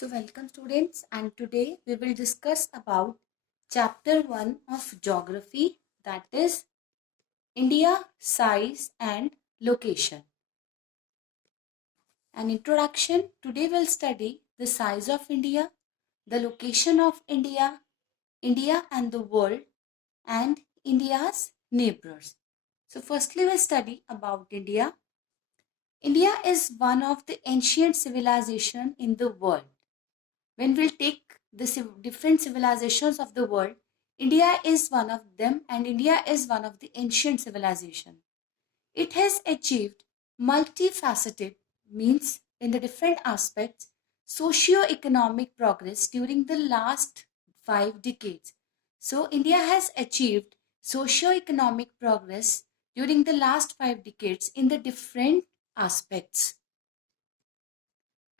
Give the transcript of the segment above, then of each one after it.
So welcome students, and today we will discuss about chapter 1 of geography, that is India, size and location. An introduction. Today we'll study the size of India, the location of India, India and the world, and India's neighbors. So firstly we'll study about India. India is one of the ancient civilization in the world. When we'll take the different civilizations of the world, India is one of them, and India is one of the ancient civilization. It has achieved multifaceted, means in the different aspects, socio-economic progress during the last 5 decades. So India has achieved socio-economic progress during the last 5 decades in the different aspects.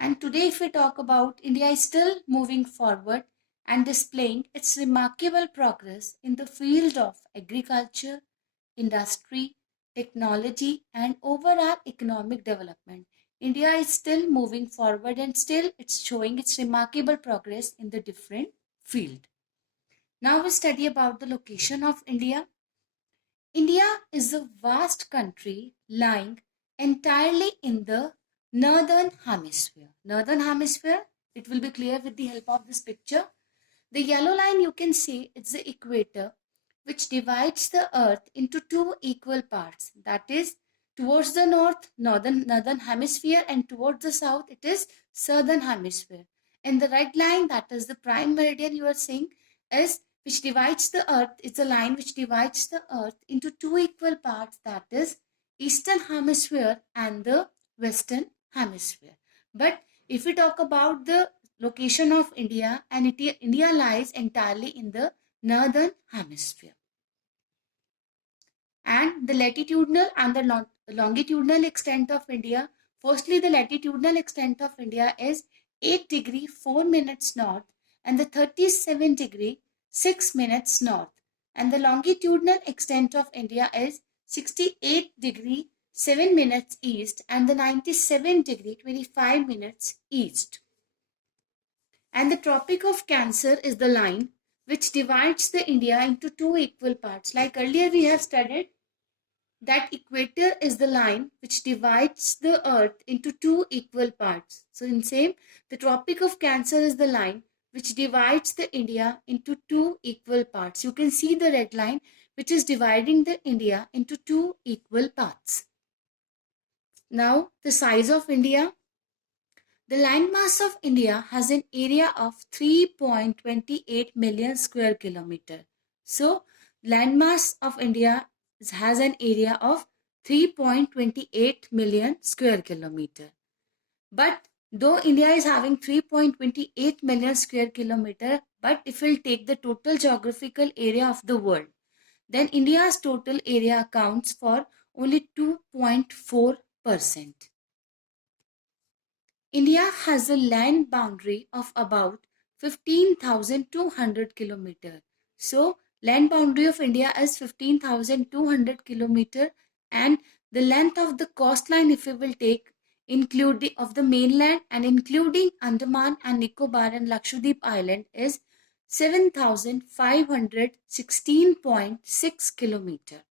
And today, if we talk about, India is still moving forward and displaying its remarkable progress in the field of agriculture, industry, technology, and overall economic development. India is still moving forward and still it's showing its remarkable progress in the different field. Now we study about the location of India. India is a vast country lying entirely in the northern hemisphere. Northern hemisphere, it will be clear with the help of this picture. The yellow line you can see, it's the equator which divides the earth into two equal parts. That is, towards the north, northern hemisphere, and towards the south, it is southern hemisphere. And the red line, that is the prime meridian you are seeing, is which divides the earth. It's a line which divides the earth into two equal parts, that is eastern hemisphere and the western hemisphere. But if we talk about the location of India, and India lies entirely in the northern hemisphere. And the latitudinal and the longitudinal extent of India, firstly the latitudinal extent of India is 8 degree 4 minutes north and the 37 degree 6 minutes north, and the longitudinal extent of India is 68 degree 7 minutes east and the 97 degree 25 minutes east. And the Tropic of Cancer is the line which divides the India into two equal parts. Like earlier we have studied that equator is the line which divides the earth into two equal parts. So in same, the Tropic of Cancer is the line which divides the India into two equal parts. You can see the red line which is dividing the India into two equal parts. Now the size of India. The landmass of India has an area of 3.28 million square kilometer. So, landmass of India has an area of 3.28 million square kilometer. But though India is having 3.28 million square kilometer, but if we'll take the total geographical area of the world, then India's total area accounts for only 2.4%. India has a land boundary of about 15,200 kilometer. So, land boundary of India is 15,200 kilometer, and the length of the coastline, if we will take, including of the mainland and including Andaman and Nicobar and Lakshadweep Island, is 7,516.6 kilometer.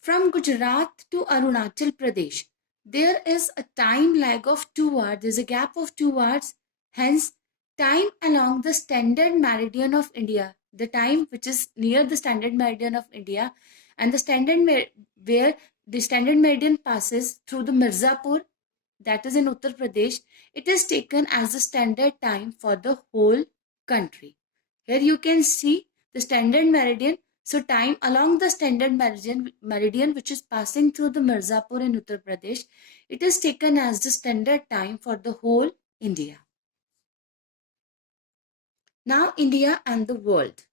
From Gujarat to Arunachal Pradesh, there is a time lag of 2 hours. There is a gap of 2 hours. Hence, time along the standard meridian of India, the time which is near the standard meridian of India, and the where the standard meridian passes through the Mirzapur, that is in Uttar Pradesh, it is taken as the standard time for the whole country. Here you can see the standard meridian. So time along the standard meridian which is passing through the Mirzapur in Uttar Pradesh, it is taken as the standard time for the whole India. Now India and the world.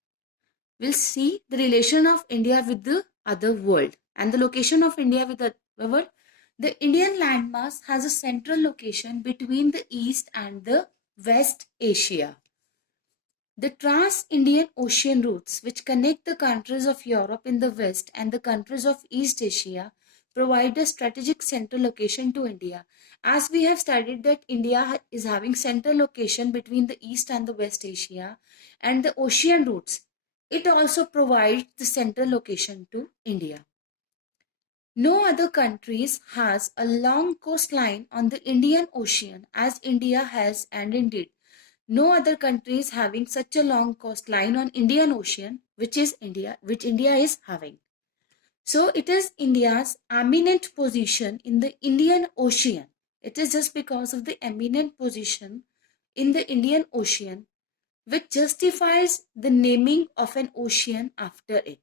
We'll see the relation of India with the other world and the location of India with the world. The Indian landmass has a central location between the East and the West Asia. The trans-Indian ocean routes which connect the countries of Europe in the west and the countries of East Asia provide a strategic central location to India. As we have studied that India is having central location between the East and the West Asia and the ocean routes. It also provides the central location to India. No other countries has a long coastline on the Indian Ocean as India has, and indeed no other countries having such a long coastline on Indian Ocean which India is having. So it is India's eminent position in the Indian Ocean. It is just because of the eminent position in the Indian Ocean which justifies the naming of an ocean after it.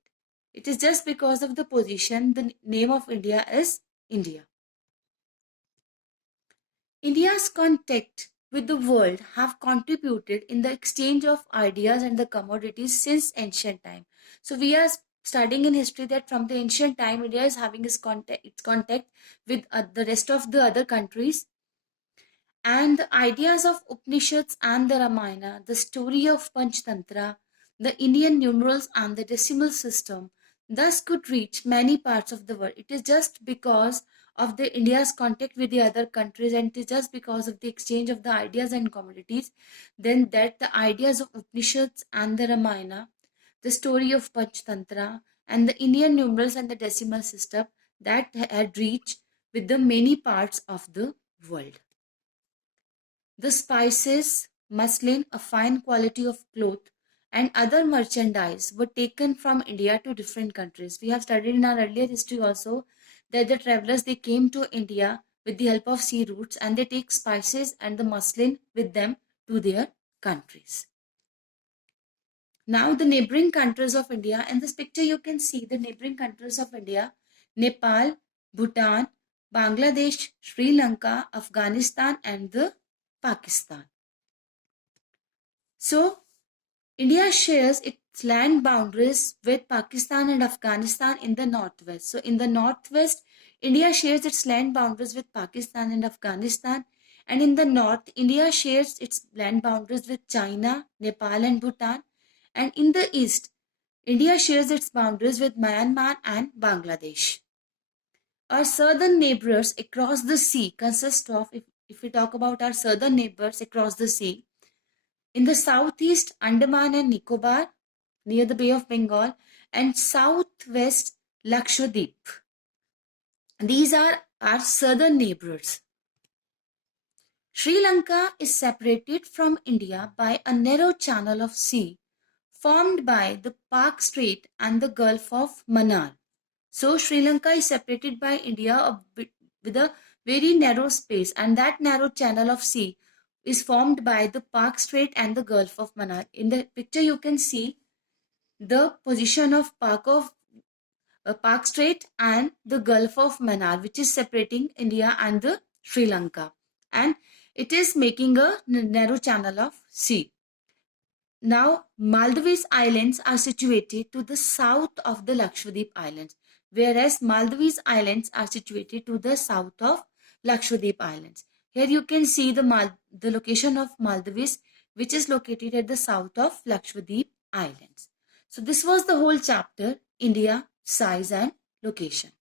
It is just because of the position the name of India is India. India's contact with the world have contributed in the exchange of ideas and the commodities since ancient time. So we are studying in history that from the ancient time India is having its contact with the rest of the other countries, and the ideas of Upanishads and the Ramayana, the story of Panchtantra, the Indian numerals and the decimal system thus could reach many parts of the world. It is just because of the India's contact with the other countries, and it is just because of the exchange of the ideas and commodities then that the ideas of Upanishads and the Ramayana, the story of Panchtantra and the Indian numerals and the decimal system that had reached with the many parts of the world. The spices, muslin, a fine quality of cloth, and other merchandise were taken from India to different countries. We have studied in our earlier history also that the travelers they came to India with the help of sea routes, and they take spices and the muslin with them to their countries. Now the neighboring countries of India. In this picture you can see the neighboring countries of India: Nepal, Bhutan, Bangladesh, Sri Lanka, Afghanistan and the Pakistan. So India shares its land boundaries with Pakistan and Afghanistan in the northwest. So in the northwest, India shares its land boundaries with Pakistan and Afghanistan. And in the north, India shares its land boundaries with China, Nepal and Bhutan. And in the east, India shares its boundaries with Myanmar and Bangladesh. Our southern neighbors across the sea consist of, if we talk about our southern neighbors across the sea, in the southeast, Andaman and Nicobar, near the Bay of Bengal, and southwest, Lakshadweep. These are our southern neighbors. Sri Lanka is separated from India by a narrow channel of sea formed by the Pak Strait and the Gulf of Mannar. So Sri Lanka is separated by India with a very narrow space, and that narrow channel of sea is formed by the Pak Strait and the Gulf of Mannar. In the picture you can see the position of Pak Strait and the Gulf of Mannar, which is separating India and the Sri Lanka, and it is making a narrow channel of sea. Now, Maldives Islands are situated to the south of the Lakshadweep Islands, whereas Maldives Islands are situated to the south of Lakshadweep Islands. Here you can see the location of Maldives, which is located at the south of Lakshadweep Islands. So this was the whole chapter, India, size and location.